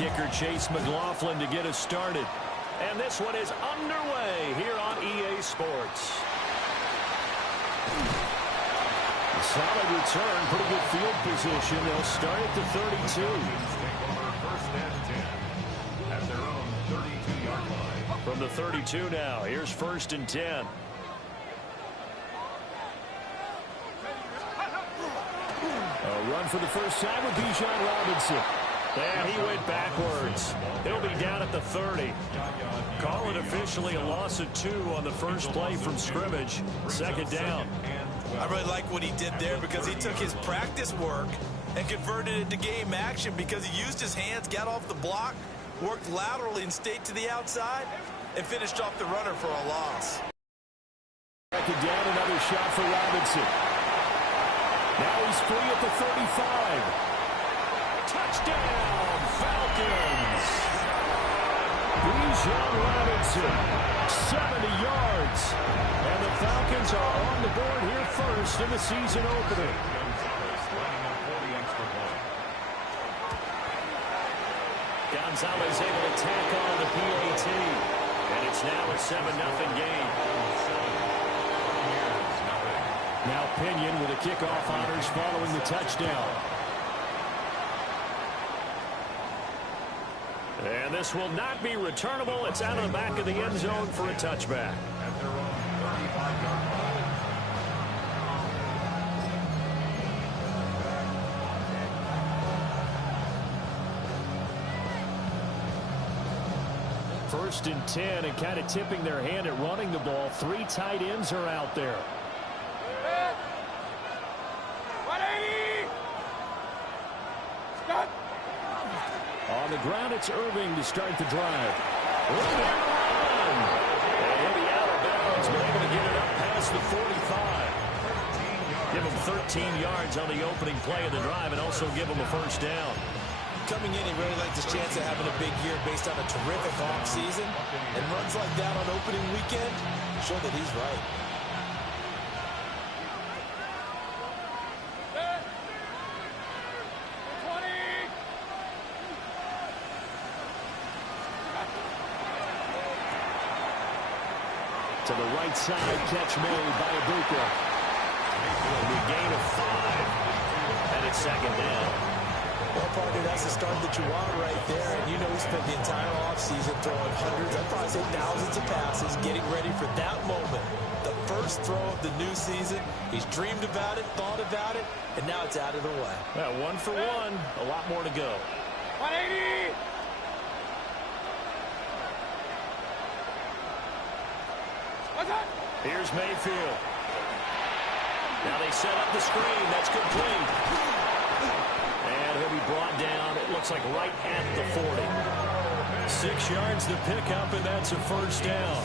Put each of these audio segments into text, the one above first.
kicker Chase McLaughlin to get us started. And this one is underway here on EA Sports. Solid return, pretty good field position. They'll start at the 32. First and 10 at their own 32-yard line. From the 32 now, here's first and 10. A run for the first time with Bijan Robinson. And he went backwards. He'll be down at the 30. Call it officially a loss of 2 on the first play from scrimmage. Second down. I really like what he did there because he took his practice work and converted it to game action because he used his hands, got off the block, worked laterally and stayed to the outside, and finished off the runner for a loss. Second down, another shot for Robinson. Now he's free at the 35. Touchdown, Falcons! Bijan Robinson, 70 yards. And the Falcons are on the board here first in the season opener. Gonzalez able to tack on the PAT. And it's now a 7-0 game. Now Pinion with the kickoff honors following the touchdown. And this will not be returnable. It's out of the back of the end zone for a touchback. At their own 35-yard line. First and 10, and kind of tipping their hand at running the ball. 3 tight ends are out there. On the ground, it's Irving to start the drive. Run. And he'll be out of bounds, but able to get it up past the 45. Give him 13 yards on the opening play of the drive and also give him a first down. Coming in, he really liked his chance of having a big year based on a terrific offseason. And runs like that on opening weekend show that he's right. To the right side, catch made by Ibuka. A gain of 5. And it's second down. Well, partner, that's the start that you want right there. And you know he spent the entire offseason throwing hundreds, I'd probably say thousands of passes, getting ready for that moment. The first throw of the new season. He's dreamed about it, thought about it, and now it's out of the way. Yeah, 1 for 1. A lot more to go. 180! Here's Mayfield. Now they set up the screen. That's complete. And he'll be brought down, it looks like right at the 40. 6 yards to pick up, and that's a first down.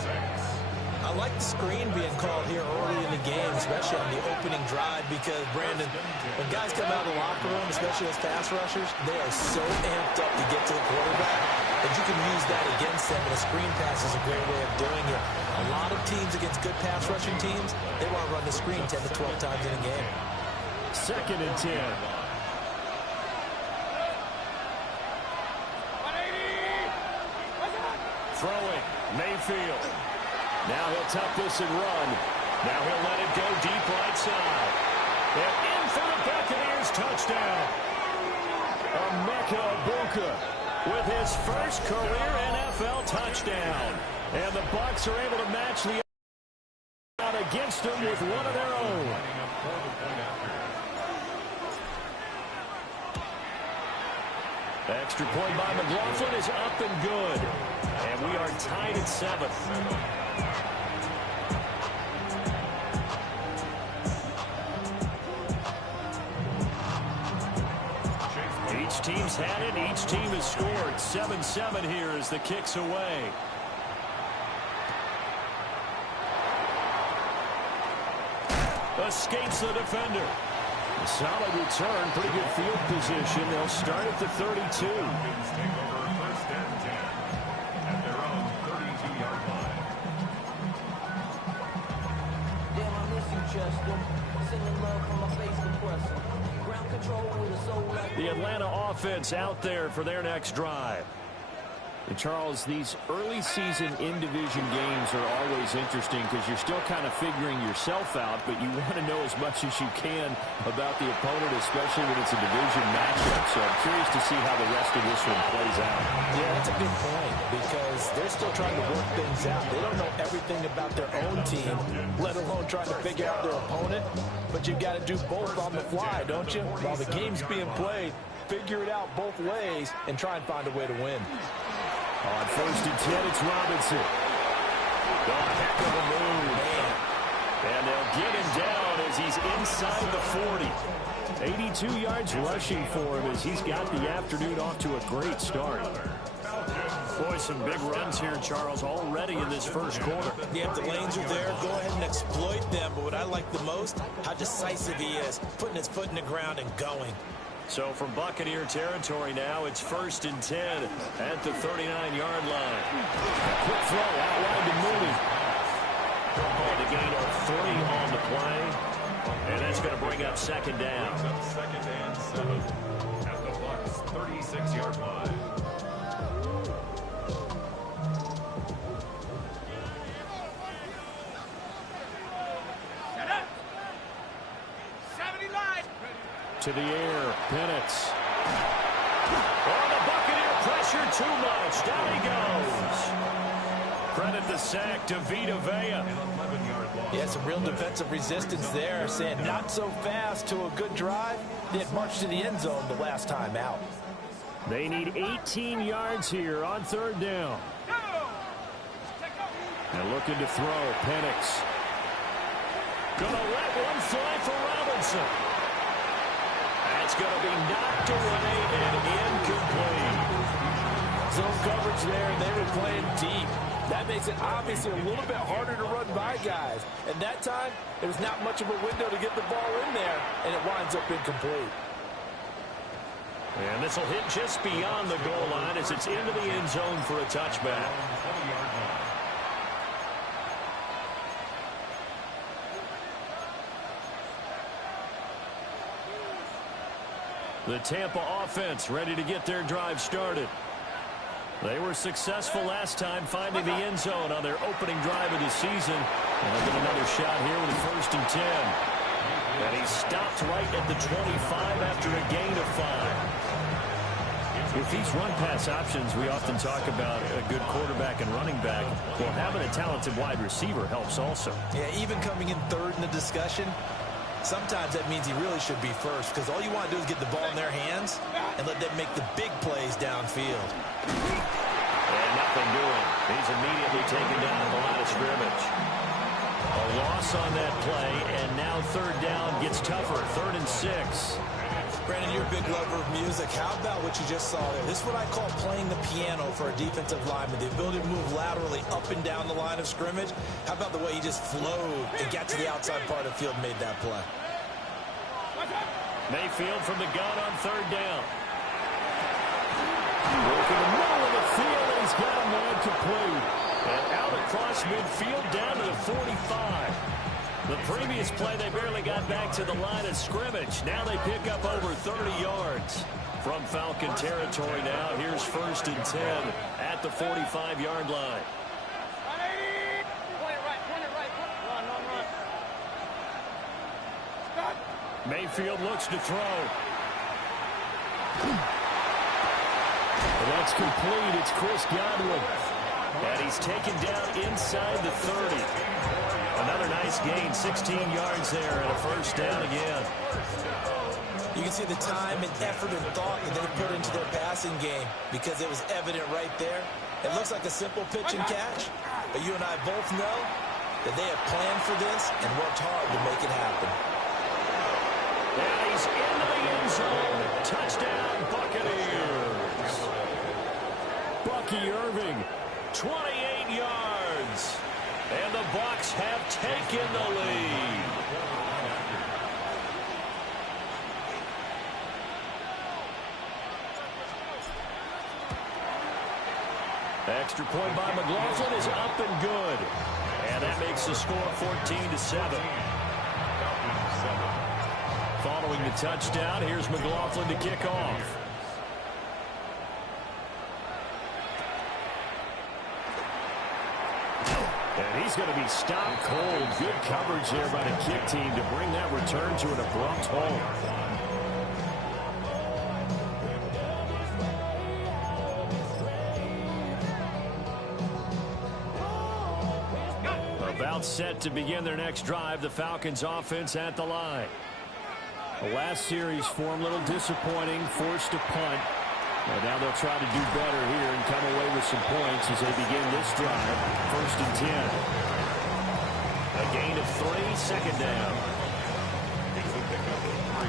I like the screen being called here early in the game, especially on the opening drive, because, Brandon, when guys come out of the locker room, especially as pass rushers, they are so amped up to get to the quarterback that you can use that against them, and a screen pass is a great way of doing it. A lot of teams against good pass rushing teams, they want to run the screen 10 to 12 times in a game. Second and 10. Throwing, Mayfield. Now he'll tuck this and run. Now he'll let it go deep right side. And in for the Buccaneers touchdown. Emeka Ibuka with his first career NFL touchdown. And the Bucs are able to match the out against them with one of their own. Extra point by McLaughlin is up and good. And we are tied at 7. Each team's had it. Each team has scored. 7-7 here as the kick's away. Escapes the defender. A solid return. Pretty good field position. They'll start at the 32. The Atlanta offense offense out there for their next drive. And Charles, these early season in-division games are always interesting because you're still kind of figuring yourself out, but you want to know as much as you can about the opponent, especially when it's a division matchup. So I'm curious to see how the rest of this one plays out. Yeah, that's a good point because they're still trying to work things out. They don't know everything about their own team, let alone trying to figure out their opponent. But you've got to do both on the fly, don't you? While the game's being played, figure it out both ways and try and find a way to win. On 1st and 10, it's Robinson. The heck of a move. And they'll get him down as he's inside the 40. 82 yards rushing for him as he's got the afternoon off to a great start. Boy, some big runs here, Charles, already in this first quarter. Yeah, if the lanes are there, go ahead and exploit them. But what I like the most, how decisive he is, putting his foot in the ground and going. So from Buccaneer territory now, it's 1st and 10 at the 39-yard line. Quick throw out wide to Mooney. Oh, the gain of 3 on the play. And that's going to bring up 2nd down. 2nd and 7 at the Bucs' 36-yard line. To the air, Penix. Oh, the Buccaneer pressure too much. Down he goes. Credit the sack to Vita Vea. Yeah, some real defensive resistance there, saying not so fast to a good drive. They had marched to the end zone the last time out. They need 18 yards here on 3rd down. And looking to throw, Penix. Gonna let one fly for Robinson. That's going to be knocked away and incomplete. Zone coverage there, and they were playing deep. That makes it obviously a little bit harder to run by guys. And that time, there was not much of a window to get the ball in there, and it winds up incomplete. And this will hit just beyond the goal line as it's into the end zone for a touchback. The Tampa offense ready to get their drive started. They were successful last time finding the end zone on their opening drive of the season. And they'll get another shot here with 1st and 10. And he stopped right at the 25 after a gain of 5. With these run-pass options, we often talk about a good quarterback and running back. Well, having a talented wide receiver helps also. Yeah, even coming in 3rd in the discussion, sometimes that means he really should be first because all you want to do is get the ball in their hands and let them make the big plays downfield. And nothing doing. He's immediately taken down at the line of scrimmage. A loss on that play, and now 3rd down gets tougher. 3rd and 6. Brandon, you're a big lover of music. How about what you just saw there? This is what I call playing the piano for a defensive lineman. The ability to move laterally up and down the line of scrimmage. How about the way he just flowed and got to the outside part of the field and made that play? Mayfield from the gun on 3rd down. Work in the middle of the field, and he's got a man complete. And out across midfield down to the 45. The previous play, they barely got back to the line of scrimmage. Now they pick up over 30 yards from Falcon territory now. Here's 1st and 10 at the 45-yard line. Mayfield looks to throw. That's complete. It's Chris Godwin. And he's taken down inside the 30. Another nice gain, 16 yards there, and a 1st down again. You can see the time and effort and thought that they put into their passing game because it was evident right there. It looks like a simple pitch and catch, but you and I both know that they have planned for this and worked hard to make it happen. And he's into the end zone. Touchdown, Buccaneers. Bucky Irving, 28 yards. And the Bucs have taken the lead. Extra point by McLaughlin is up and good. And that makes the score 14-7. Following the touchdown, here's McLaughlin to kick off. And he's going to be stopped cold. Good coverage there by the kick team to bring that return to an abrupt halt. About set to begin their next drive. The Falcons offense at the line. The last series for them a little disappointing. Forced to punt. Well, now they'll try to do better here and come away with some points as they begin this drive. 1st and 10. A gain of 3, second down. It's a pickup of 3.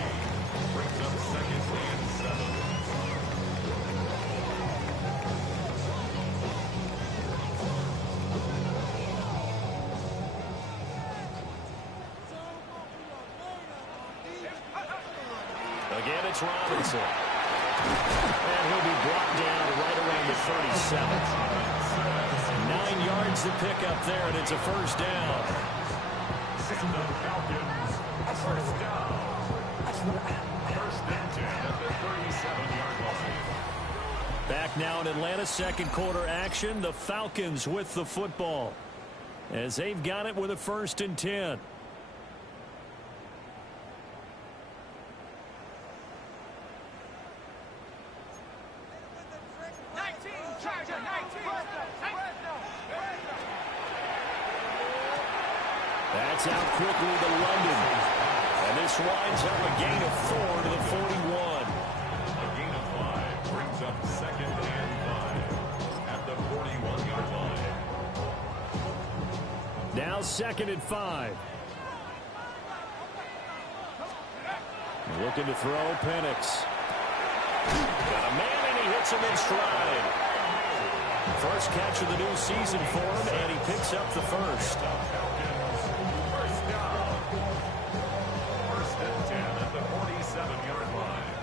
Brings up 2nd and 7. Again, it's Robinson. And he'll be brought down right around the 37. 9 yards to pick up there, and it's a 1st down. The Falcons, first down. 1st and 10 at the 37-yard line. Back now in Atlanta, 2nd quarter action. The Falcons with the football as they've got it with a 1st and 10. That's out quickly to London. And this winds up a gain of 4 to the 41. A gain of 5 brings up 2nd and 5 at the 41-yard line. Now 2nd and 5. Looking to throw, Penix. Got a man, and he hits him in stride. First catch of the new season for him, and he picks up the first. First down. 1st and 10 at the 47-yard line.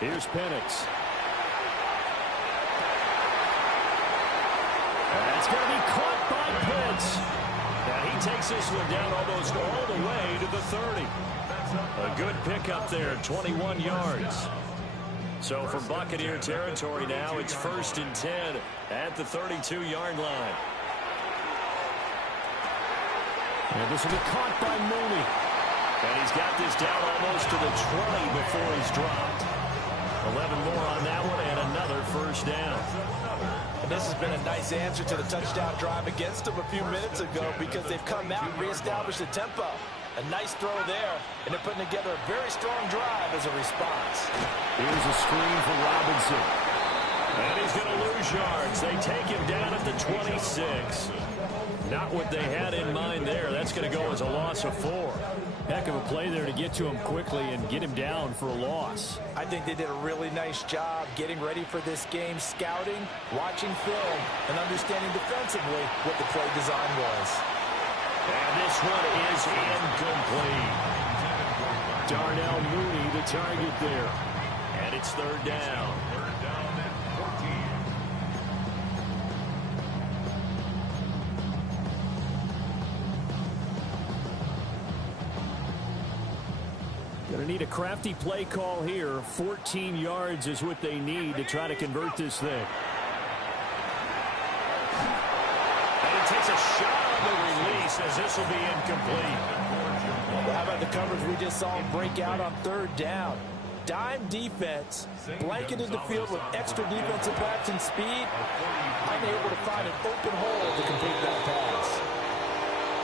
Here's Penix. That's going to be caught by Pitts. And he takes this one down almost all the way to the 30. A good pickup there, 21 yards. So from Buccaneer territory now, it's 1st and 10 at the 32-yard line. And this will be caught by Mooney. And he's got this down almost to the 20 before he's dropped. 11 more on that one and another 1st down. And this has been a nice answer to the touchdown drive against them a few minutes ago because they've come out and reestablished the tempo. A nice throw there, and they're putting together a very strong drive as a response. Here's a screen for Robinson. And he's going to lose yards. They take him down at the 26. Not what they had in mind there. That's going to go as a loss of 4. Heck of a play there to get to him quickly and get him down for a loss. I think they did a really nice job getting ready for this game, scouting, watching film, and understanding defensively what the play design was. And this one is incomplete. Darnell Mooney, the target there. And it's 3rd down. 3rd down and 14. Going to need a crafty play call here. 14 yards is what they need to try to convert this thing. And he takes a shot on the release as this will be incomplete. Well, how about the coverage we just saw him break out on 3rd down? Dime defense, blanketed the field with extra defensive backs and speed, unable to find an open hole to complete that pass.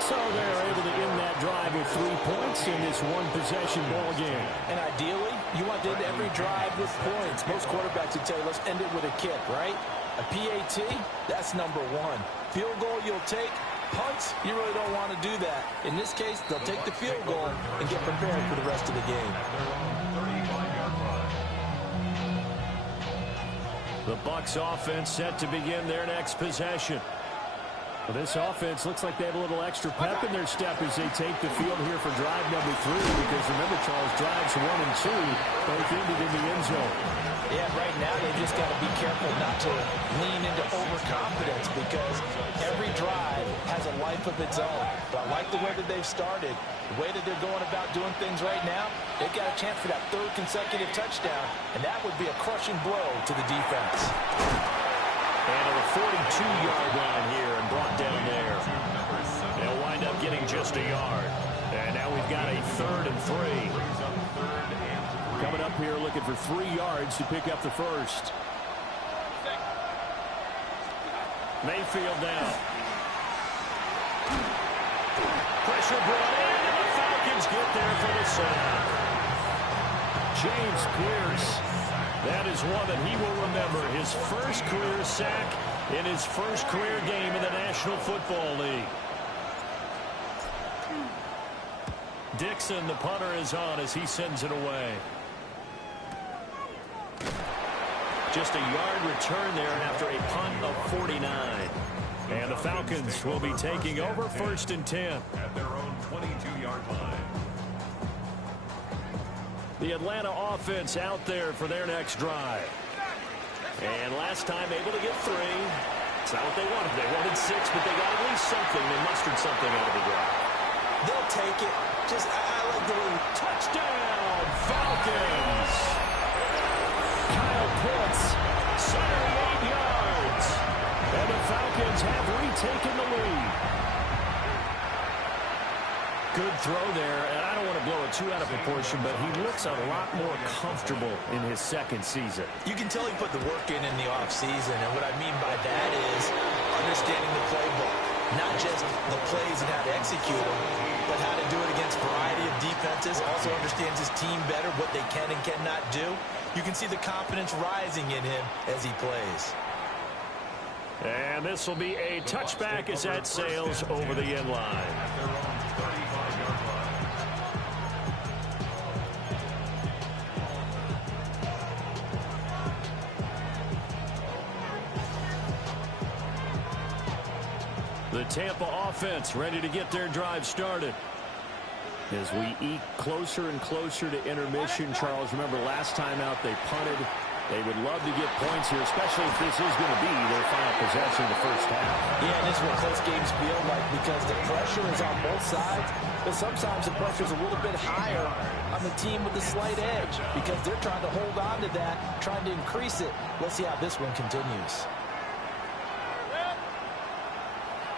So they're able to end that drive with 3 points in this one-possession ball game. And ideally, you want to end every drive with points. Most quarterbacks would tell you, let's end it with a kick, right? A PAT, that's number 1. Field goal you'll take. Punts, you really don't want to do that. In this case, they'll take the field goal and get prepared for the rest of the game. The Bucs offense set to begin their next possession. Well, this offense looks like they have a little extra pep in their step as they take the field here for drive number 3. Because remember, Charles, drives 1 and 2 both ended in the end zone. Yeah, right now they just got to be careful not to lean into overconfidence because every drive has a life of its own. But I like the way that they've started, the way that they're going about doing things right now. They've got a chance for that 3rd consecutive touchdown, and that would be a crushing blow to the defense. And to the 42-yard line here and brought down there. They'll wind up getting just a yard. And now we've got a 3rd and 3. Coming up here looking for 3 yards to pick up the first. Mayfield now. Pressure brought in, and the Falcons get there for the sack. James Pierce. That is one that he will remember. His first career sack in his first career game in the National Football League. Dixon, the punter, is on as he sends it away. Just a yard return there after a punt of 49. And the Falcons will be taking over 1st and 10. At their own 22-yard line. The Atlanta offense out there for their next drive. And last time able to get 3. It's not what they wanted. They wanted 6, but they got at least something. They mustered something out of the drive. They'll take it. I like the way. Touchdown, Falcons. Kyle Pitts, 78 yards. And the Falcons have retaken the lead. Good throw there, and I don't want to blow it too out of proportion, but he looks a lot more comfortable in his second season. You can tell he put the work in the offseason, and what I mean by that is understanding the playbook. Not just the plays and how to execute them, but how to do it against a variety of defenses. Also understands his team better, what they can and cannot do. You can see the confidence rising in him as he plays. And this will be a touchback as that sails over the end line. The Tampa offense ready to get their drive started. As we eke closer and closer to intermission, Charles, remember last time out they punted. They would love to get points here, especially if this is going to be their final possession in the first half. Yeah, and this is what close games feel like because the pressure is on both sides, but sometimes the pressure is a little bit higher on the team with the slight edge because they're trying to hold on to that, trying to increase it. Let's see how this one continues.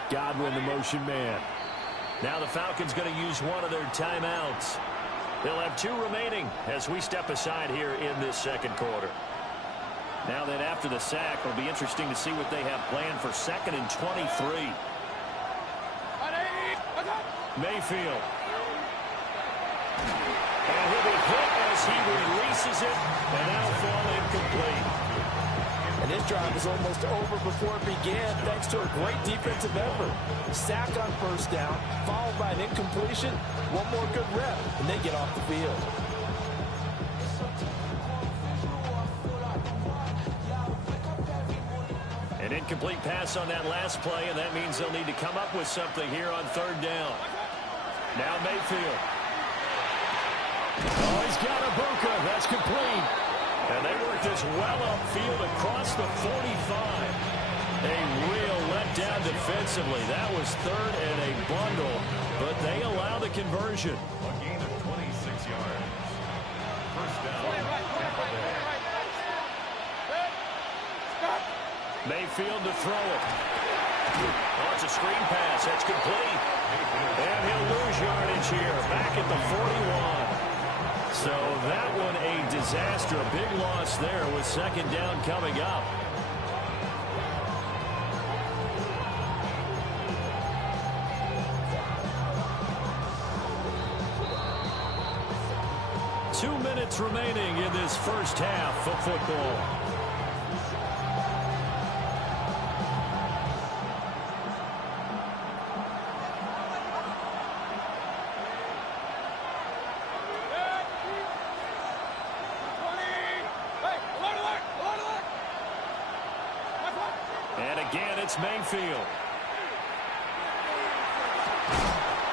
Godwin, the motion man. Now the Falcons going to use one of their timeouts. They'll have 2 remaining as we step aside here in this second quarter. Now then, after the sack, it'll be interesting to see what they have planned for 2nd and 23. Mayfield. And he'll be hit as he releases it, and that'll fall incomplete. And this drive was almost over before it began thanks to a great defensive effort. Sack on first down, followed by an incompletion. One more good rep, and they get off the field. An incomplete pass on that last play, and that means they'll need to come up with something here on 3rd down. Now Mayfield. Oh, he's got a Ibuka. That's complete. And they work this well upfield across the 45. A real letdown defensively. That was 3rd and a bundle, but they allow the conversion. A gain of 26 yards. First down. Tampa Bay. Mayfield to throw it. Oh, it's a screen pass. That's complete. And he'll lose yardage here. Back at the 41. So that one a disaster. A big loss there with 2nd down coming up. Two minutes remaining in this first half of football. And again, it's Mayfield.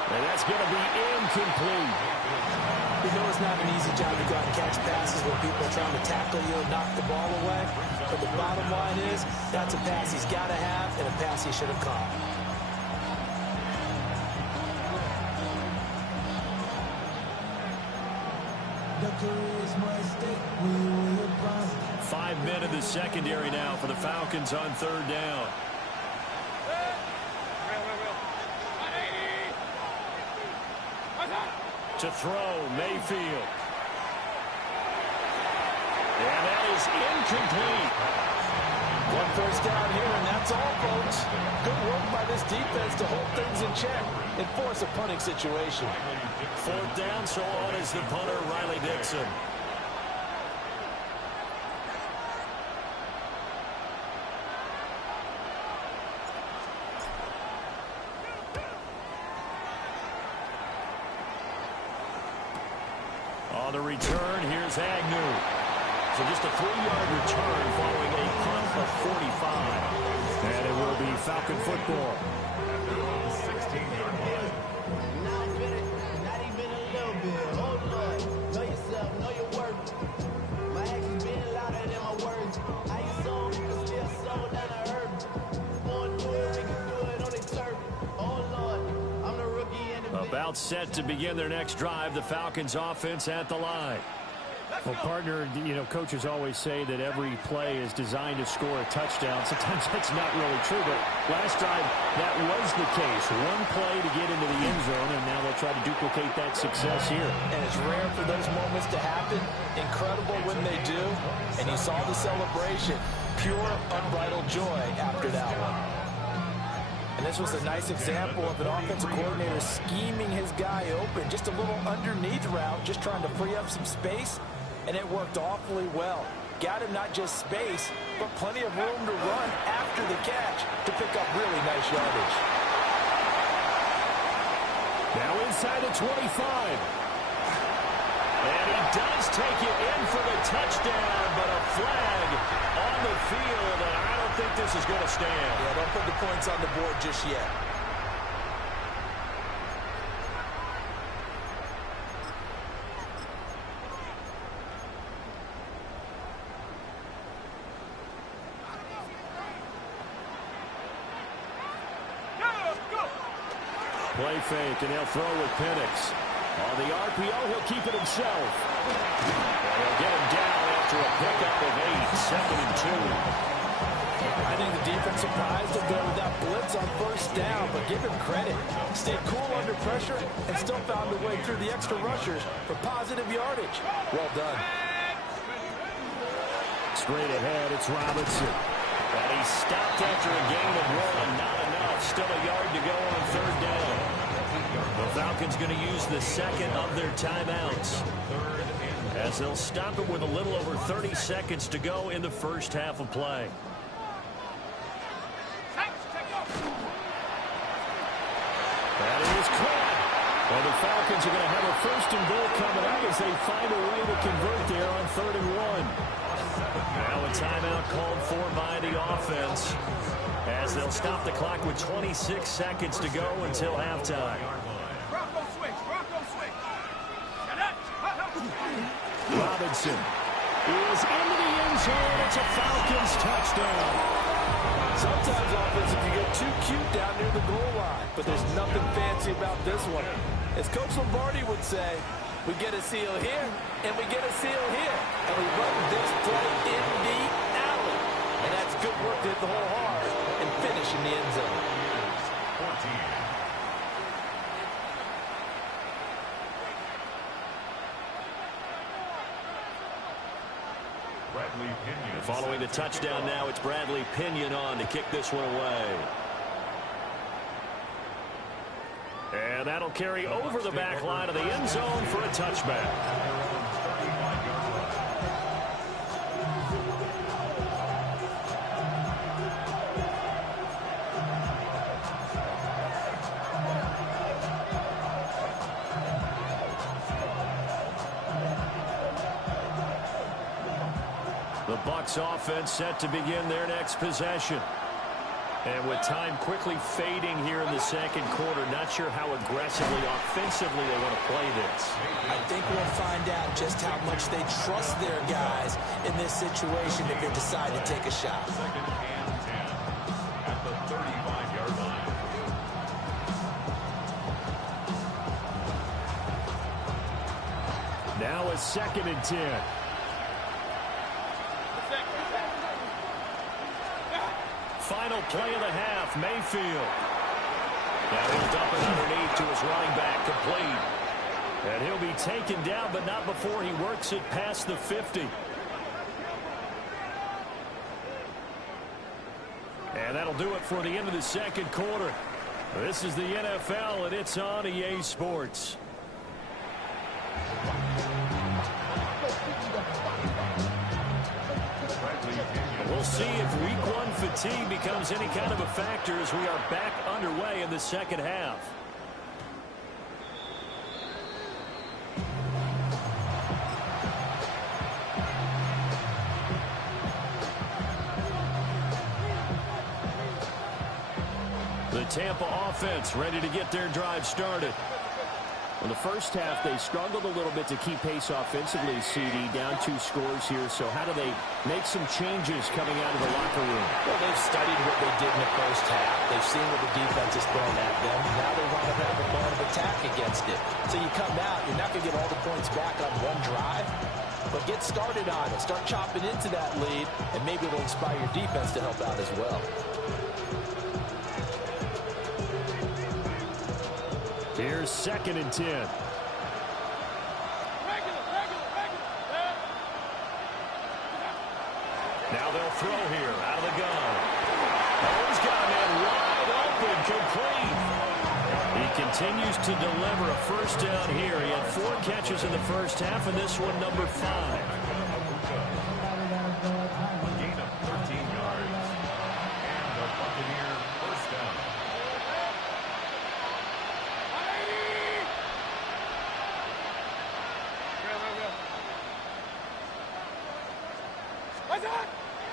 And that's going to be incomplete. You know it's not an easy job to go out and catch passes when people are trying to tackle you and knock the ball away. But the bottom line is, that's a pass he's got to have and a pass he should have caught. the secondary now for the Falcons on third down. To throw, Mayfield. And that is incomplete. One first down here, and that's all, folks. Good work by this defense to hold things in check and force a punting situation. Fourth down, so on is the punter, Riley Dixon. On the return, here's Agnew. So just a 3-yard return following a punt of 45. And it will be Falcon football. Not even a little bit. Oh, Lord. Know yourself, know your worth. My actions being louder than my words. I ain't sold, but still sold down the earth. Born do it, we can do it on the turf. Oh, Lord. I'm the rookie in the About set to begin their next drive, the Falcons offense at the line. Well, partner, you know, coaches always say that every play is designed to score a touchdown. Sometimes that's not really true, but last drive, that was the case. One play to get into the end zone, and now they'll try to duplicate that success here. And it's rare for those moments to happen. Incredible when they do. And you saw the celebration. Pure, unbridled joy after that one. And this was a nice example of an offensive coordinator scheming his guy open. Just a little underneath route, just trying to free up some space. And it worked awfully well. Got him not just space, but plenty of room to run after the catch to pick up really nice yardage. Now inside the 25. And he does take it in for the touchdown, but a flag on the field, and I don't think this is going to stand. Yeah, don't put the points on the board just yet. Play fake, and he'll throw with Penix. On the RPO, he'll keep it himself. And he'll get him down after a pickup of 8, 2nd and 2. I think the defense surprised him there with that blitz on first down, but give him credit. Stayed cool under pressure and still found a way through the extra rushers for positive yardage. Well done. Straight ahead, it's Robinson. And he stopped after a gain of 1. Not enough. Still a yard to go on third down. The Falcons going to use the second of their timeouts, as they'll stop it with a little over 30 seconds to go in the first half of play. That is caught. And the Falcons are going to have a first and goal coming up as they find a way to convert there on 3rd and 1. Now a timeout called for by the offense, as they'll stop the clock with 26 seconds to go until halftime. Robinson is into the end zone. It's a Falcons touchdown. Sometimes offense, if you get too cute down near the goal line, but there's nothing fancy about this one. As Coach Lombardi would say, we get a seal here, and we get a seal here. And we run this play in the alley. And that's good work to hit the hole hard and finish in the end zone. 14. Following the touchdown now, it's Bradley Pinion on to kick this one away. And that'll carry over the back line of the end zone for a touchback. The Bucs offense set to begin their next possession. And with time quickly fading here in the second quarter, not sure how aggressively, offensively they want to play this. I think we'll find out just how much they trust their guys in this situation if they decide to take a shot. 2nd and 10 at the 35-yard line. Now a 2nd and 10. final play of the half. Mayfield. Now he'll dump it underneath to his running back, complete. And he'll be taken down, but not before he works it past the 50. And that'll do it for the end of the second quarter. This is the NFL, and it's on EA Sports. We'll see if Week 1 fatigue becomes any kind of a factor as we are back underway in the second half. The Tampa offense ready to get their drive started. In the first half, they struggled a little bit to keep pace offensively, CD, down 2 scores here. So how do they make some changes coming out of the locker room? Well, they've studied what they did in the first half. They've seen what the defense has thrown at them. Now they want to have a plan of attack against it. So you come out, you're not going to get all the points back on one drive, but get started on it. Start chopping into that lead, and maybe it'll inspire your defense to help out as well. Here's 2nd and 10. Now they'll throw here out of the gun. Oh, he's got a man wide open, complete. He continues to deliver a first down here. He had 4 catches in the first half, and this one number 5. A gain of 13 yards. And the Buccaneer first down.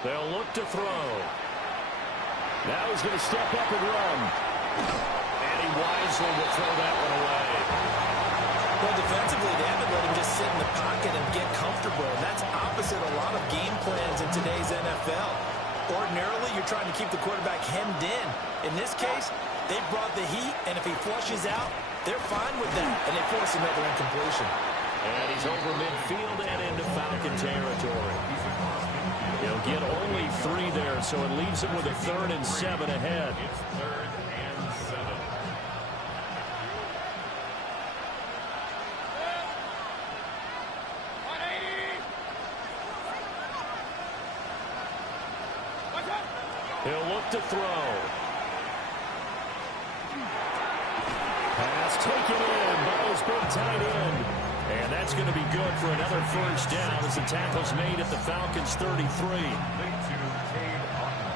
They'll look to throw. Now he's going to step up and run. And he wisely will throw that one away. Well, defensively, they haven't let him just sit in the pocket and get comfortable. And that's opposite a lot of game plans in today's NFL. Ordinarily, you're trying to keep the quarterback hemmed in. In this case, they brought the heat, and if he flushes out, they're fine with that. And they force another incompletion. And he's over midfield and into Falcon territory. He'll get only 3 there, so it leaves him with a 3rd and 7 ahead. It's 3rd and 7. He'll look to throw. Pass taken in by his big tight end. And that's going to be good for another first down as the tackle's made at the Falcons' 33. Late to Cade Otton.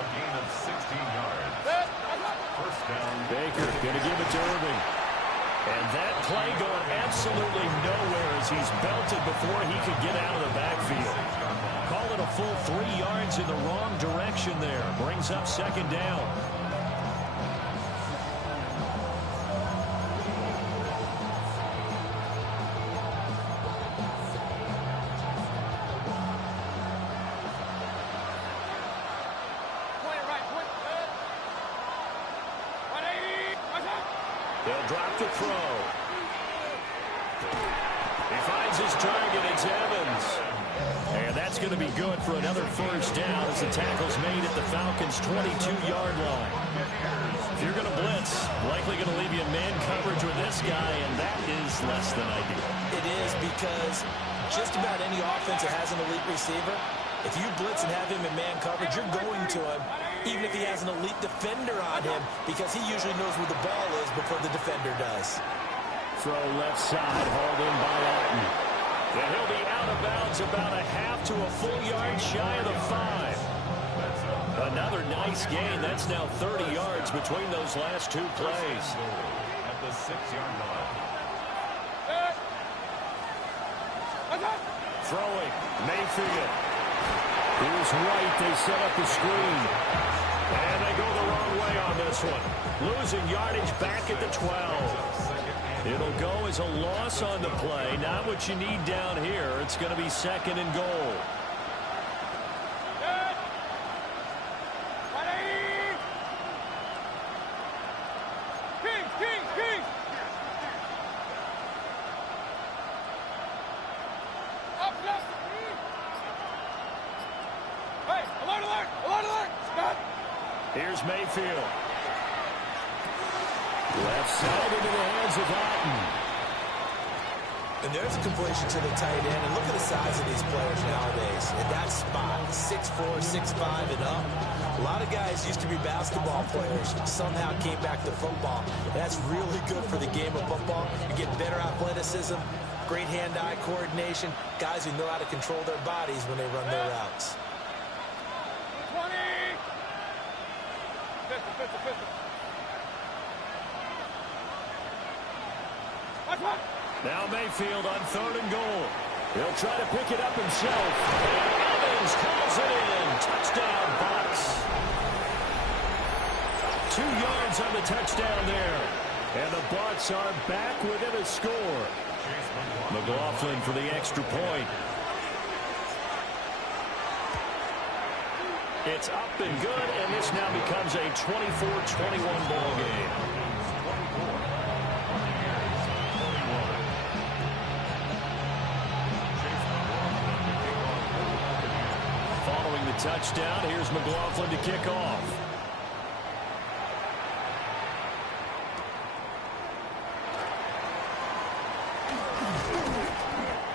A gain of 16 yards. First down. Baker going to give it to Irving. And that play going absolutely nowhere as he's belted before he could get out of the backfield. Call it a full 3 yards in the wrong direction there. Brings up 2nd down. They'll drop the throw. He finds his target. It's Evans. And that's going to be good for another first down as the tackle's made at the Falcons' 22-yard line. If you're going to blitz, likely going to leave you in man coverage with this guy, and that is less than ideal. It is because just about any offense that has an elite receiver, if you blitz and have him in man coverage, you're going to him, even if he has an elite defender on him, because he usually knows where the ball is before the defender does. Throw left side, hauled in by Otton. And he'll be out of bounds about a half to a full yard shy of the 5. Another nice gain. That's now 30 yards between those last 2 plays. At the 6-yard line. Throwing, Mayfield. Here's White. They set up the screen. And they go the wrong way on this one. Losing yardage back at the 12. It'll go as a loss on the play. Not what you need down here. It's going to be 2nd and goal. Hey, alert, alert, alert, alert! Here's Mayfield. Left side into the hands of Otten. And there's a completion to the tight end. And look at the size of these players nowadays. In that spot, 6'4", 6'5", and up. A lot of guys used to be basketball players. Somehow came back to football. That's really good for the game of football. You get better athleticism, great hand-eye coordination, guys who know how to control their bodies when they run their routes. 20. Now Mayfield on 3rd and goal. He'll try to pick it up himself. And Evans calls it in. Touchdown, Bucs. 2 yards on the touchdown there. And the Bucs are back within a score. McLaughlin for the extra point. It's up and good, and this now becomes a 24-21 ball game. Following the touchdown, here's McLaughlin to kick off.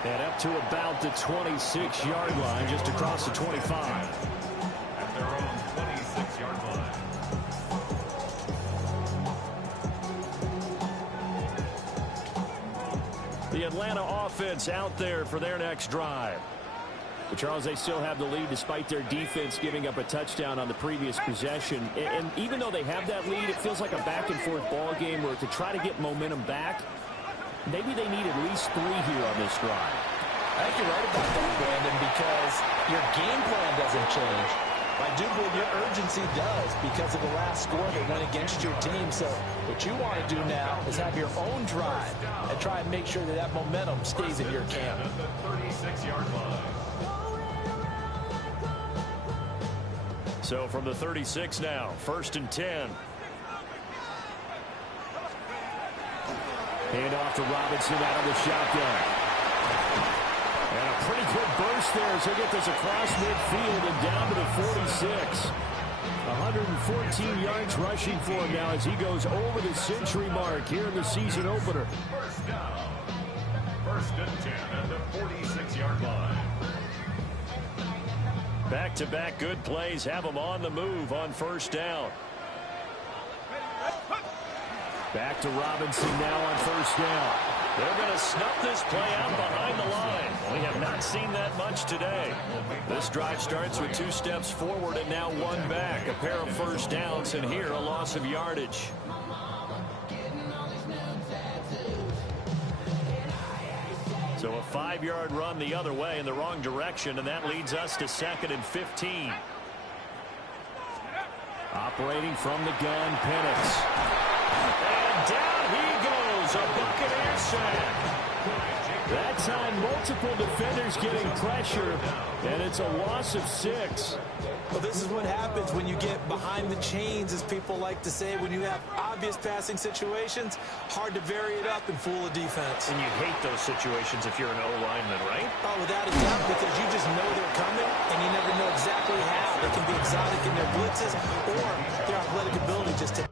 And up to about the 26-yard line, just across the 25. At their own 26-yard line. The Atlanta offense out there for their next drive. But Charles, they still have the lead despite their defense giving up a touchdown on the previous possession. And even though they have that lead, it feels like a back-and-forth ball game where to try to get momentum back, maybe they need at least 3 here on this drive. I think you're right about that, Brandon, because your game plan doesn't change. I do believe your urgency does because of the last score that went against your team. So what you want to do now is have your own drive and try and make sure that that momentum stays in your camp. At the 36-yard line. So from the 36 now, 1st and 10. Hand off to Robinson out of the shotgun. And a pretty good burst there as he'll get this across midfield and down to the 46. 114 yards rushing for him now as he goes over the century mark here in the season opener. First down. 1st and 10 at the 46-yard line. Back-to-back good plays have him on the move on 1st down. Back to Robinson now on 1st down. They're going to snuff this play out behind the line. We have not seen that much today. This drive starts with 2 steps forward and now 1 back. A pair of 1st downs, and here a loss of yardage. So a 5-yard run the other way in the wrong direction, and that leads us to 2nd and 15. Operating from the gun, Penix. And down he goes, a Buccaneer sack. That time, multiple defenders getting pressure, and it's a loss of 6. Well, this is what happens when you get behind the chains, as people like to say. When you have obvious passing situations, hard to vary it up and fool a defense. And you hate those situations if you're an O-lineman, right? Oh, without a doubt, because you just know they're coming, and you never know exactly how. They can be exotic in their blitzes, or their athletic ability just to...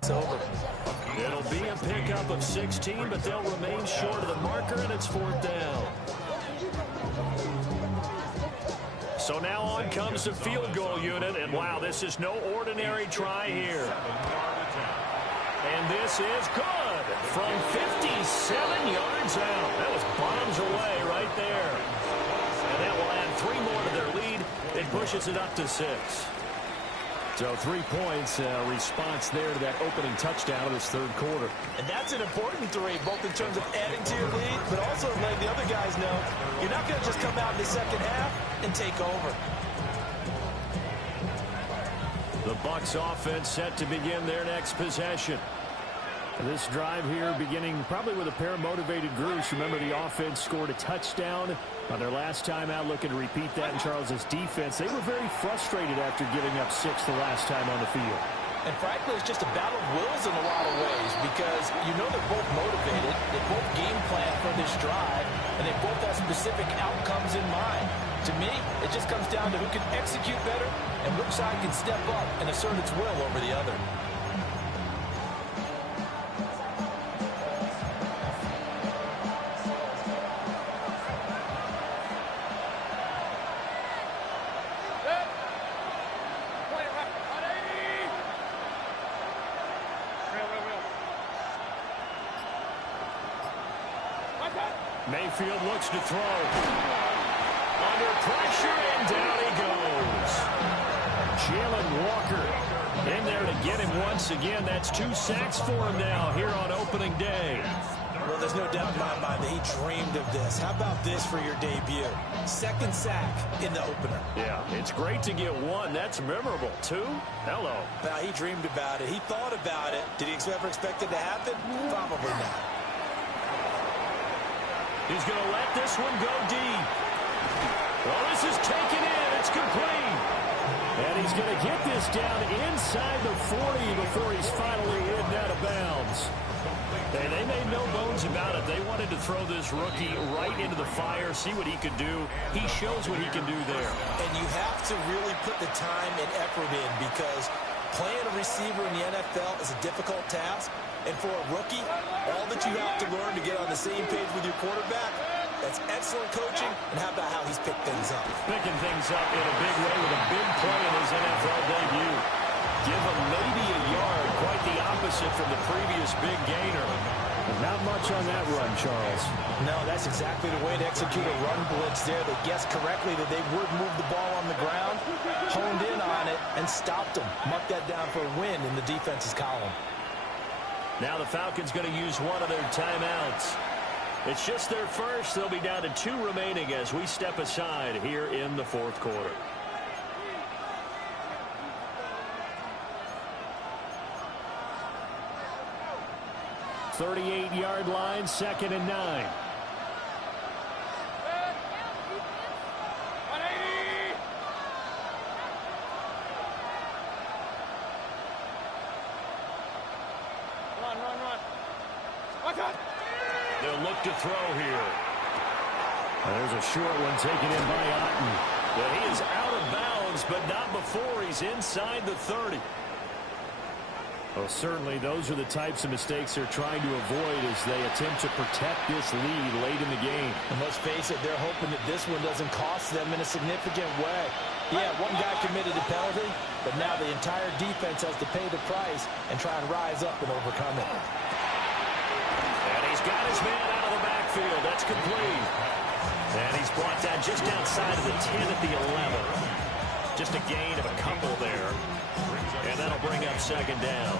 It's over. It'll be a pickup of 16, but they'll remain short of the marker, and it's 4th down. So now on comes the field goal unit, and wow, this is no ordinary try here. And this is good from 57 yards out. That was bombs away right there. And that will add 3 more to their lead. It pushes it up to 6. So 3 points, response there to that opening touchdown of this 3rd quarter. And that's an important 3, both in terms of adding to your lead, but also letting the other guys know you're not going to just come out in the 2nd half and take over. The Bucs offense set to begin their next possession. This drive here beginning probably with a pair of motivated groups. Remember, the offense scored a touchdown on their last time out, looking to repeat that in Charles's defense. They were very frustrated after giving up 6 the last time on the field. And frankly, it's just a battle of wills in a lot of ways because you know they're both motivated, they both game plan for this drive, and they both have specific outcomes in mind. To me, it just comes down to who can execute better and which side can step up and assert its will over the other. Mayfield looks to throw. Under pressure, and down he goes. Jalen Walker in there to get him once again. That's 2 sacks for him now here on opening day. Well, there's no doubt in my mind that he dreamed of this. How about this for your debut? 2nd sack in the opener. Yeah, it's great to get 1. That's memorable. 2? Hello. Now, he dreamed about it. He thought about it. Did he ever expect it to happen? Probably not. He's going to let this one go deep. Well, this is taken in. It's complete. And he's going to get this down inside the 40 before he's finally ridden out of bounds. Hey, they made no bones about it. They wanted to throw this rookie right into the fire, see what he could do. He shows what he can do there. And you have to really put the time and effort in because playing a receiver in the NFL is a difficult task. And for a rookie, all that you have to learn to get on the same page with your quarterback, that's excellent coaching. And how about how he's picked things up? Picking things up in a big way with a big play in his NFL debut. Give him maybe a yard, quite the opposite from the previous big gainer. Not much on that run, Charles. No, that's exactly the way to execute a run blitz there. They guessed correctly that they would move the ball on the ground, honed in on it, and stopped them. Mucked that down for a win in the defense's column. Now the Falcons going to use one of their timeouts. It's just their first. They'll be down to 2 remaining as we step aside here in the 4th quarter. .38-yard line, 2nd and 9. They'll look to throw here. There's a short one taken in by Otten. Well, he is out of bounds, but not before he's inside the 30. Well, certainly those are the types of mistakes they're trying to avoid as they attempt to protect this lead late in the game. And let's face it, they're hoping that this one doesn't cost them in a significant way. Yeah, one guy committed a penalty, but now the entire defense has to pay the price and try and rise up and overcome it. And he's got his man out of the backfield. That's complete. And he's brought down just outside of the 10 at the 11. Just a gain of a couple there. And that'll bring up 2nd down.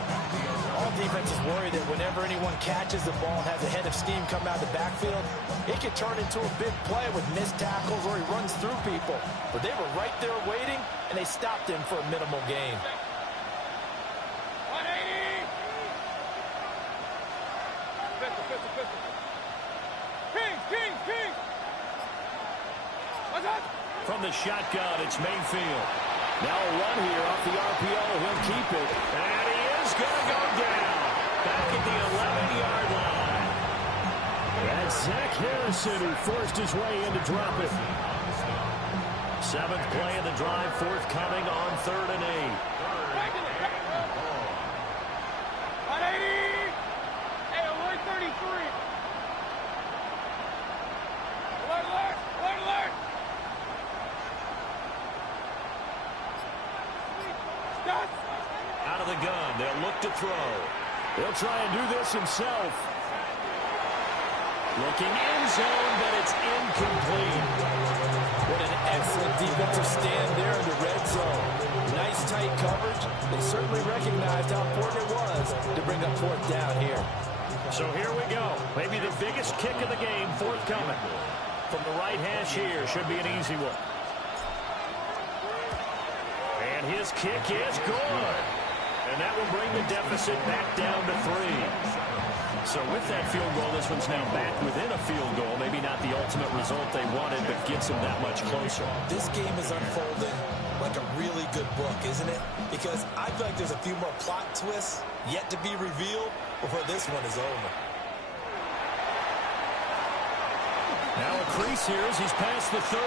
All defenses worry that whenever anyone catches the ball and has a head of steam come out of the backfield, it can turn into a big play with missed tackles or he runs through people. But they were right there waiting, and they stopped him for a minimal gain. 180! King! What's up? From the shotgun, it's Mayfield. Now a run here off the RPO. He'll keep it. And he is going to go down. Back at the 11-yard line. That's Zach Harrison who forced his way in to drop it. 7th play of the drive, forthcoming on 3rd and 8. 180! Hey, alert 33! Alert! Out of the gun, they'll look to throw. He'll try and do this himself. Looking end zone, but it's incomplete. What an excellent defensive stand there in the red zone. Nice tight coverage. They certainly recognized how important it was to bring up 4th down here. So here we go. Maybe the biggest kick of the game forthcoming. From the right hash here, should be an easy one. And his kick is good. And that will bring the deficit back down to 3. So with that field goal, this one's now back within a field goal. Maybe not the ultimate result they wanted, but gets them that much closer. This game is unfolding like a really good book, isn't it? Because I feel like there's a few more plot twists yet to be revealed before this one is over. Now a crease here as he's past the 30.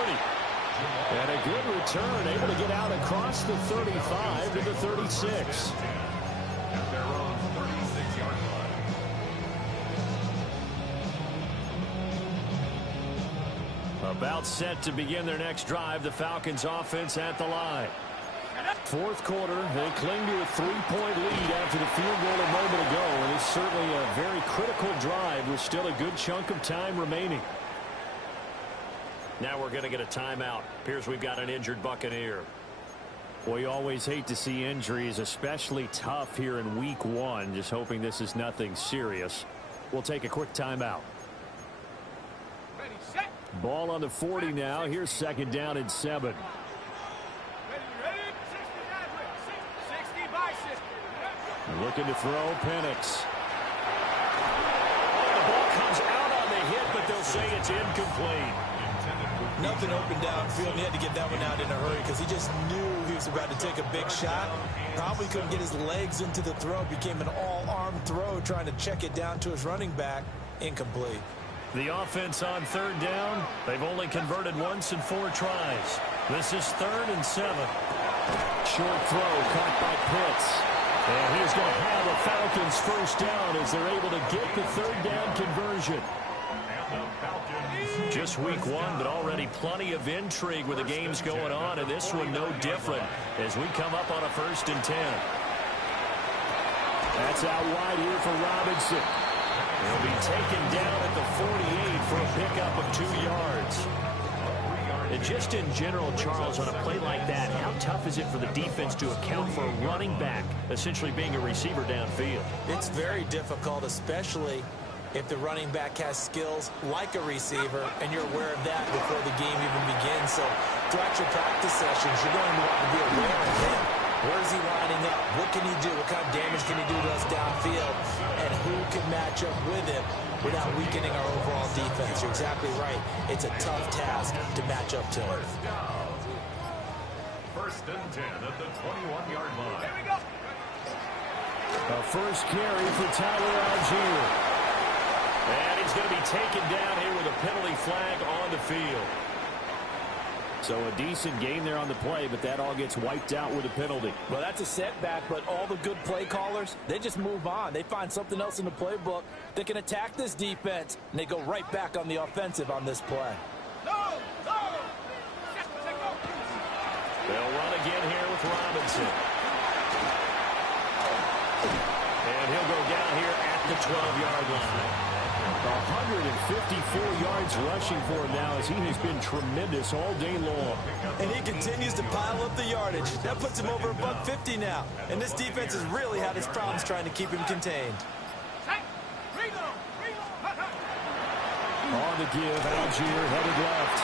And a good return, able to get out across the 35 to the 36. At their own 36-yard line. About set to begin their next drive, the Falcons offense at the line. Fourth quarter, they cling to a 3-point lead after the field goal a moment ago, and it's certainly a very critical drive with still a good chunk of time remaining. Now we're going to get a timeout. Appears we've got an injured Buccaneer. Well, you always hate to see injuries, especially tough here in week 1. Just hoping this is nothing serious. We'll take a quick timeout. Ready, set. Ball on the 40 now. Here's second down and 7. Ready, ready. 60 by 60. Looking to throw, Penix. The ball comes out on the hit, but they'll say it's incomplete. Nothing open downfield, and he had to get that one out in a hurry because he just knew he was about to take a big shot. Probably couldn't get his legs into the throw. Became an all-arm throw trying to check it down to his running back. Incomplete. The offense on third down. They've only converted once in 4 tries. This is 3rd and 7. Short throw caught by Pitts. And he's going to have a Falcons first down as they're able to get the 3rd down conversion. Just week 1, but already plenty of intrigue with the games going on, and this one no different as we come up on a 1st and 10. That's out wide here for Robinson. He'll be taken down at the 48 for a pickup of 2 yards. And just in general, Charles, on a play like that, how tough is it for the defense to account for a running back essentially being a receiver downfield? It's very difficult, especially if the running back has skills like a receiver, and you're aware of that before the game even begins. So throughout your practice sessions, you're going to want to be aware of him. Where is he lining up? What can he do? What kind of damage can he do to us downfield? And who can match up with him without weakening our overall defense? You're exactly right. It's a tough task to match up to him. 1st and 10 at the 21-yard line. Here we go. A first carry for Tyler Algier. And he's going to be taken down here with a penalty flag on the field. So a decent gain there on the play, but that all gets wiped out with a penalty. Well, that's a setback, but all the good play callers, they just move on. They find something else in the playbook that can attack this defense, and they go right back on the offensive on this play. No, no. They'll run again here with Robinson. And he'll go down here at the 12-yard line. 154 yards rushing for him now as he has been tremendous all day long. And he continues to pile up the yardage. That puts him over $150 now. And this defense has really had its problems trying to keep him contained. On the give, Algier headed left.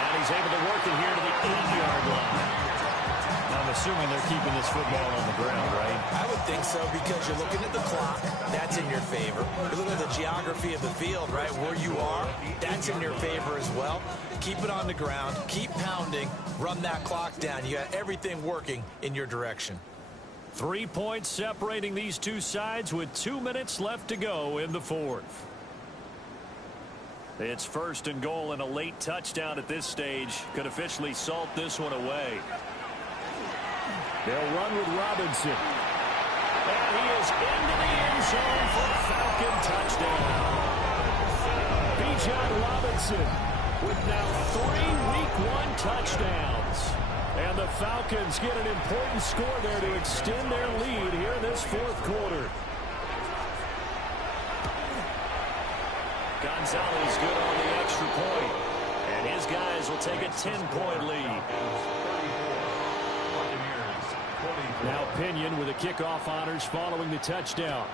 And he's able to work it here to the 8-yard line. I'm assuming they're keeping this football on the ground, right? I would think so because you're looking at the clock. That's in your favor. You're looking at the geography of the field, right? Where you are, that's in your favor as well. Keep it on the ground. Keep pounding. Run that clock down. You got everything working in your direction. 3 points separating these two sides with 2 minutes left to go in the 4th. It's 1st and goal, and a late touchdown at this stage could officially salt this one away. They'll run with Robinson. And he is into the end zone for a Falcon touchdown. Bijan Robinson with now 3 Week 1 touchdowns. And the Falcons get an important score there to extend their lead here in this 4th quarter. Gonzalez good on the extra point. And his guys will take a 10-point lead. Now Pinion with the kickoff honors following the touchdown.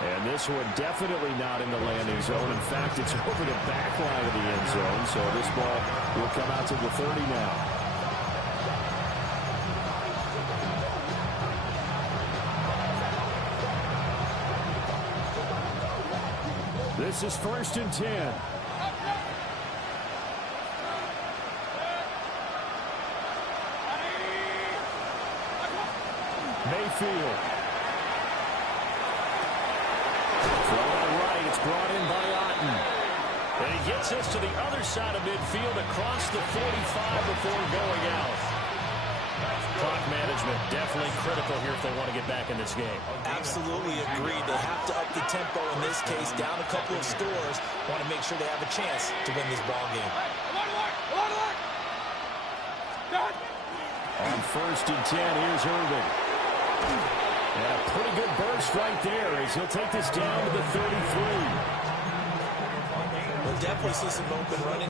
And this one definitely not in the landing zone. In fact, it's over the back line of the end zone. So this ball will come out to the 30 now. This is 1st and 10. Mayfield. Throw out right. It's brought in by Otten. And he gets us to the other side of midfield across the 45 before going out. Clock management definitely critical here if they want to get back in this game. Absolutely agreed. They have to up the tempo in this case, down a couple of scores. Want to make sure they have a chance to win this ball game. On 1st and 10, here's Irvin. And a pretty good burst right there as he'll take this down to the 33. We'll definitely see some open running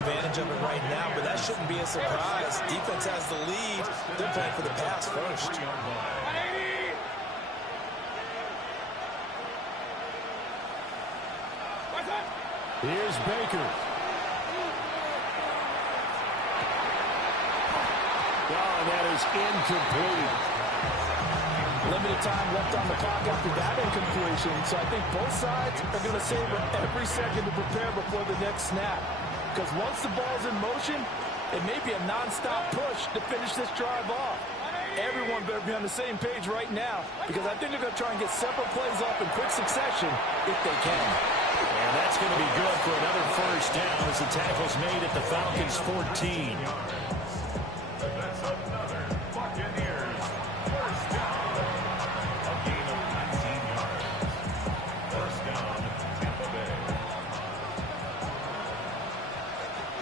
advantage of it right now, but that shouldn't be a surprise. Defense has the lead. They're playing for the pass first. Here's Baker. Oh, that is incomplete. Limited time left on the clock after that incompletion, so I think both sides are going to savor every second to prepare before the next snap. Because once the ball's in motion, it may be a non-stop push to finish this drive off. Everyone better be on the same page right now, because I think they're going to try and get several plays off in quick succession if they can. And that's going to be good for another 1st down as the tackle's made at the Falcons' 14. That's another Buccaneers 1st down. A gain of 19 yards. 1st down, Tampa Bay.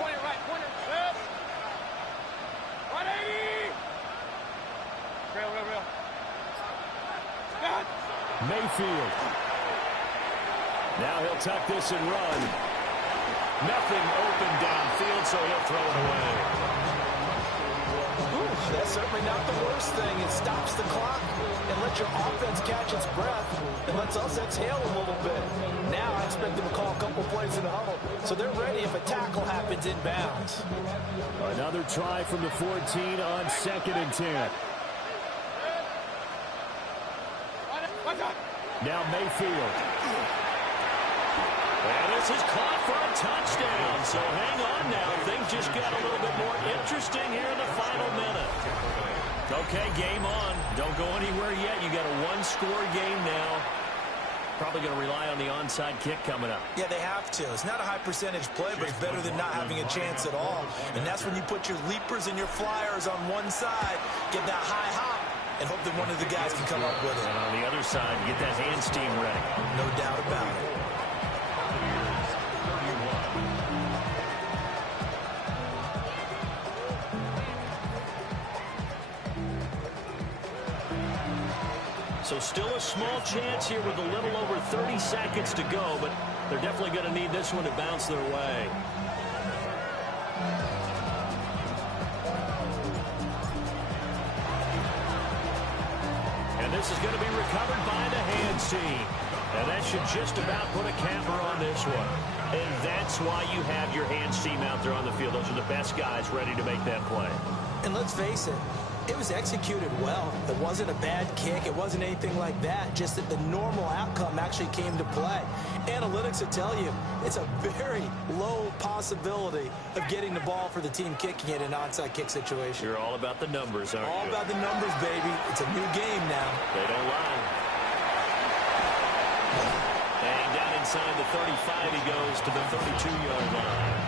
Pointer right, pointer left. 180. Real. Got. Mayfield. Now he'll tuck this and run. Nothing open downfield, so he'll throw it away. Ooh, that's certainly not the worst thing. It stops the clock and lets your offense catch its breath and lets us exhale a little bit. Now I expect them to call a couple plays in the huddle, so they're ready if a tackle happens inbounds. Another try from the 14 on 2nd and 10. Now Mayfield. And this is caught for a touchdown. So hang on now. Things just got a little bit more interesting here in the final minute. Okay, game on. Don't go anywhere yet. You got a one-score game now. Probably going to rely on the onside kick coming up. Yeah, they have to. It's not a high percentage play, but it's better than not having a chance at all. And that's when you put your leapers and your flyers on one side, get that high hop, and hope that one of the guys can come up with it. And on the other side, you get that hand steam ready. No doubt about it. So still a small chance here with a little over 30 seconds to go, but they're definitely going to need this one to bounce their way. And this is going to be recovered by the hands team. And that should just about put a capper on this one. And that's why you have your hands team out there on the field. Those are the best guys ready to make that play. And let's face it, it was executed well. It wasn't a bad kick. It wasn't anything like that. Just that the normal outcome actually came to play. Analytics will tell you it's a very low possibility of getting the ball for the team kicking it in an onside kick situation. You're all about the numbers, aren't you? All about the numbers, baby. It's a new game now. They don't lie. And down inside the 35, he goes to the 32-yard line.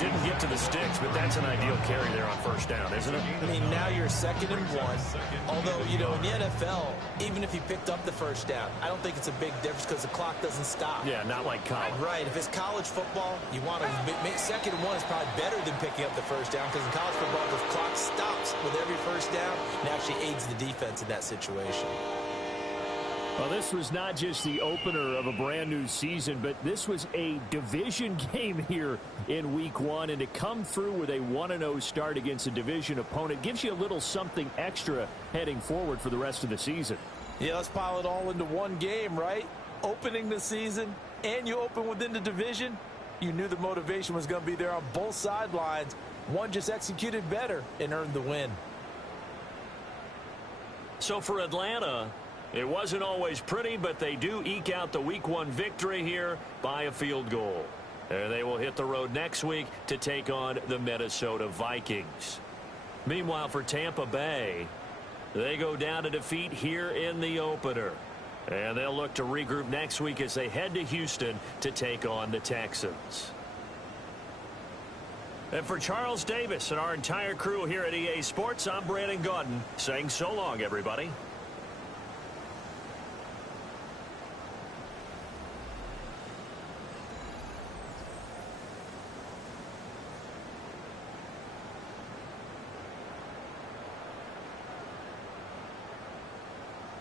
Didn't get to the sticks, but that's an ideal carry there on 1st down, isn't it? I mean, now you're 2nd and 1. Although, you know, in the NFL, even if you picked up the 1st down, I don't think it's a big difference because the clock doesn't stop. Yeah, not like college. Right. If it's college football, you want to make 2nd and 1 is probably better than picking up the 1st down because in college football, the clock stops with every 1st down and actually aids the defense in that situation. Well, this was not just the opener of a brand new season, but this was a division game here in week 1. And to come through with a 1-0 start against a division opponent gives you a little something extra heading forward for the rest of the season. Yeah, let's pile it all into one game, right? Opening the season, and you open within the division. You knew the motivation was going to be there on both sidelines. One just executed better and earned the win. So for Atlanta, It wasn't always pretty, but they do eke out the Week 1 victory here by a field goal. And they will hit the road next week to take on the Minnesota Vikings. Meanwhile, for Tampa Bay, they go down to defeat here in the opener. And they'll look to regroup next week as they head to Houston to take on the Texans. And for Charles Davis and our entire crew here at EA Sports, I'm Brandon Gaudin saying so long, everybody.